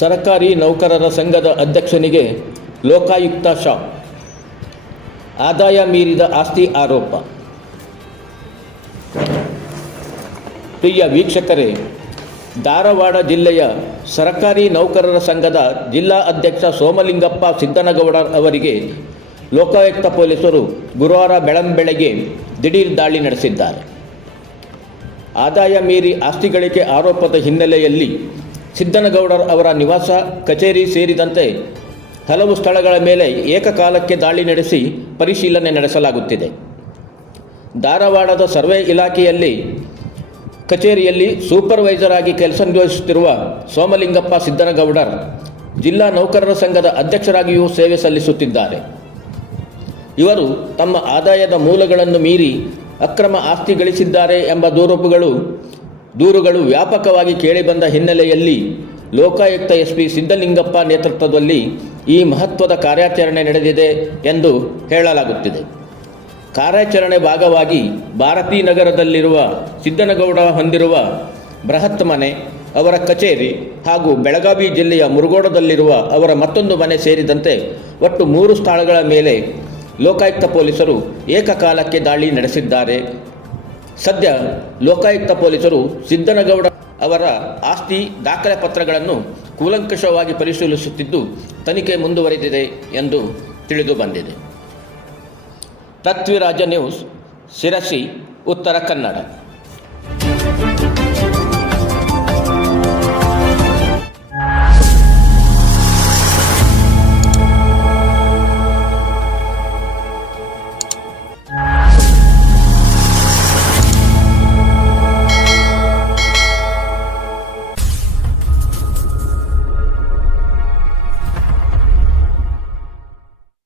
ಸರ್ಕಾರಿ ನೌಕರರ ಸಂಘದ ಅಧ್ಯಕ್ಷನಿಗೆ ಲೋಕಾಯುಕ್ತ ಶಾಕ್. ಆದಾಯ ಮೀರಿದ ಆಸ್ತಿ ಆರೋಪ. ಪ್ರಿಯ ವೀಕ್ಷಕರೇ, ಧಾರವಾಡ ಜಿಲ್ಲೆಯ ಸರ್ಕಾರಿ ನೌಕರರ ಸಂಘದ ಜಿಲ್ಲಾ ಅಧ್ಯಕ್ಷ ಸೋಮಲಿಂಗಪ್ಪ ಸಿದ್ದನಗೌಡರ್ ಅವರಿಗೆ ಲೋಕಾಯುಕ್ತ ಪೊಲೀಸರು ಗುರುವಾರ ಬೆಳಂಬೆಳಗ್ಗೆ ದಿಢೀರ್ ದಾಳಿ ನಡೆಸಿದ್ದಾರೆ. ಆದಾಯ ಮೀರಿ ಆಸ್ತಿ ಗಳಿಕೆ ಆರೋಪದ ಹಿನ್ನೆಲೆಯಲ್ಲಿ ಸಿದ್ದನಗೌಡರ್ ಅವರ ನಿವಾಸ, ಕಚೇರಿ ಸೇರಿದಂತೆ ಹಲವು ಸ್ಥಳಗಳ ಮೇಲೆ ಏಕಕಾಲಕ್ಕೆ ದಾಳಿ ನಡೆಸಿ ಪರಿಶೀಲನೆ ನಡೆಸಲಾಗುತ್ತಿದೆ. ಧಾರವಾಡದ ಸರ್ವೆ ಇಲಾಖೆಯಲ್ಲಿ ಕಚೇರಿಯಲ್ಲಿ ಸೂಪರ್ವೈಸರ್ ಆಗಿ ಕೆಲಸ ನಿರ್ವಹಿಸುತ್ತಿರುವ ಸೋಮಲಿಂಗಪ್ಪ ಸಿದ್ದನಗೌಡರ್ ಜಿಲ್ಲಾ ನೌಕರರ ಸಂಘದ ಅಧ್ಯಕ್ಷರಾಗಿಯೂ ಸೇವೆ ಸಲ್ಲಿಸುತ್ತಿದ್ದಾರೆ. ಇವರು ತಮ್ಮ ಆದಾಯದ ಮೂಲಗಳನ್ನು ಮೀರಿ ಅಕ್ರಮ ಆಸ್ತಿ ಗಳಿಸಿದ್ದಾರೆ ಎಂಬ ದೂರುಗಳು ವ್ಯಾಪಕವಾಗಿ ಕೇಳಿಬಂದ ಹಿನ್ನೆಲೆಯಲ್ಲಿ ಲೋಕಾಯುಕ್ತ ಎಸ್ಪಿ ಸಿದ್ದಲಿಂಗಪ್ಪ ನೇತೃತ್ವದಲ್ಲಿ ಈ ಮಹತ್ವದ ಕಾರ್ಯಾಚರಣೆ ನಡೆದಿದೆ ಎಂದು ಹೇಳಲಾಗುತ್ತಿದೆ. ಕಾರ್ಯಾಚರಣೆ ಭಾಗವಾಗಿ ಭಾರತೀನಗರದಲ್ಲಿರುವ ಸಿದ್ದನಗೌಡ ಹೊಂದಿರುವ ಬೃಹತ್ ಮನೆ, ಅವರ ಕಚೇರಿ ಹಾಗೂ ಬೆಳಗಾವಿ ಜಿಲ್ಲೆಯ ಮುರುಗೋಡದಲ್ಲಿರುವ ಅವರ ಮತ್ತೊಂದು ಮನೆ ಸೇರಿದಂತೆ ಒಟ್ಟು 3 ಸ್ಥಳಗಳ ಮೇಲೆ ಲೋಕಾಯುಕ್ತ ಪೊಲೀಸರು ಏಕಕಾಲಕ್ಕೆ ದಾಳಿ ನಡೆಸಿದ್ದಾರೆ. ಸದ್ಯ ಲೋಕಾಯುಕ್ತ ಪೊಲೀಸರು ಸಿದ್ದನಗೌಡ ಅವರ ಆಸ್ತಿ ದಾಖಲೆ ಪತ್ರಗಳನ್ನು ಕೂಲಂಕಷವಾಗಿ ಪರಿಶೀಲಿಸುತ್ತಿದ್ದು ತನಿಖೆ ಮುಂದುವರೆದಿದೆ ಎಂದು ತಿಳಿದು ಬಂದಿದೆ. ಪೃಥ್ವಿರಾಜ ನ್ಯೂಸ್, ಶಿರಸಿ, ಉತ್ತರ ಕನ್ನಡ.